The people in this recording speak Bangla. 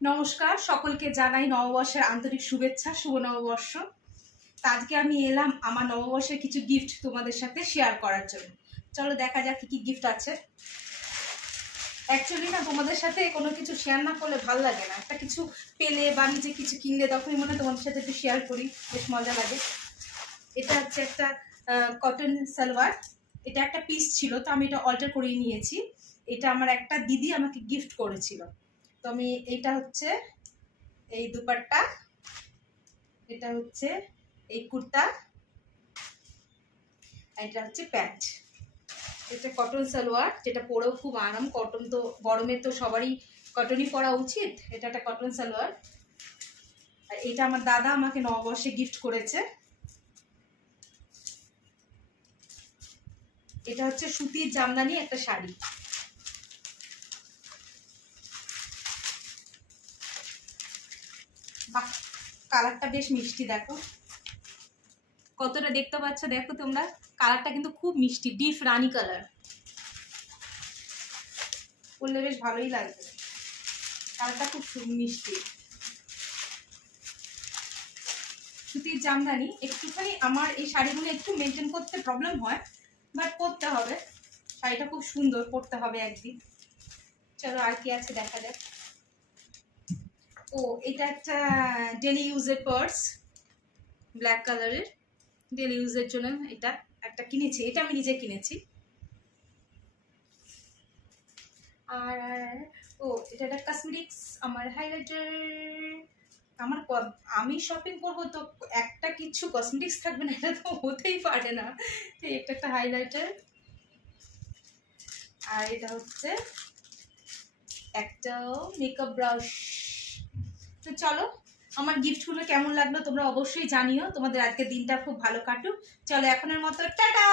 নমস্কার, সকলকে জানাই নববর্ষের আন্তরিক শুভেচ্ছা। শুভ নববর্ষ। তা আজকে আমি এলাম আমার নববর্ষের কিছু গিফট তোমাদের সাথে শেয়ার করার জন্য। চলো দেখা যাক কি কি গিফট আছে। অ্যাকচুয়ালি না, তোমাদের সাথে কোনো কিছু শেয়ার না করলে ভালো লাগে না। একটা কিছু পেলে বা নিজে কিছু কিনলে তখনই মনে হয় তোমাদের সাথে একটু শেয়ার করি, বেশ মজা লাগে। এটা হচ্ছে একটা কটন সালোয়ার। এটা একটা পিস ছিল, তো আমি এটা অল্টার করিয়ে নিয়েছি। এটা আমার একটা দিদি আমাকে গিফট করেছিল। তো আমি এইটা হচ্ছে এই দুপাট্টা, এটা হচ্ছে এই কুর্তা, এটা হচ্ছে প্যান্ট। এটা কটন সালোয়ার, যেটা পরেও খুব আরাম। কটন তো গরমে তো সবারই কটনই পরা উচিত। এটা একটা কটন সালোয়ার। আর এটা আমার দাদা আমাকে নববর্ষে গিফট করেছে। এটা হচ্ছে সুতির জামদানি একটা শাড়ি। বাহ, কালারটা বেশ মিষ্টি, দেখো কতটা দেখতে পাচ্ছ। দেখো তোমরা, কালারটা কিন্তু খুব মিষ্টি, ডিপ রানী কালার। পরলে বেশ ভালোই লাগবে, কালারটা খুব মিষ্টি। সুতির জামদানি। একটুখানি আমার এই শাড়িগুলো একটু মেনটেন করতে প্রবলেম হয়, বাট করতে হবে। শাড়িটা খুব সুন্দর, পরতে হবে একদিন। চলো আর কি আছে দেখা যাক। ও, এটা একটা ডেলি ইউজের পার্স, ব্ল্যাক কালারের। ডেলি ইউজের জন্য এটা একটা কিনেছি, এটা আমি নিজে কিনেছি। আর ও, এটা একটা কসমেটিক্স, আমার হাইলাইটার। আমার আমি শপিং করবো তো একটা কিছু কসমেটিক্স থাকবে না, এটা তো হতেই পারে না। এটা একটা হাইলাইটার। আর এটা হচ্ছে একটা মেকআপ ব্রাশ। তো চলো, আমার গিফটগুলো কেমন লাগলো তোমরা অবশ্যই জানিও। তোমাদের আজকের দিনটা খুব ভালো কাটুক। চলো এখনের মতো টাটা।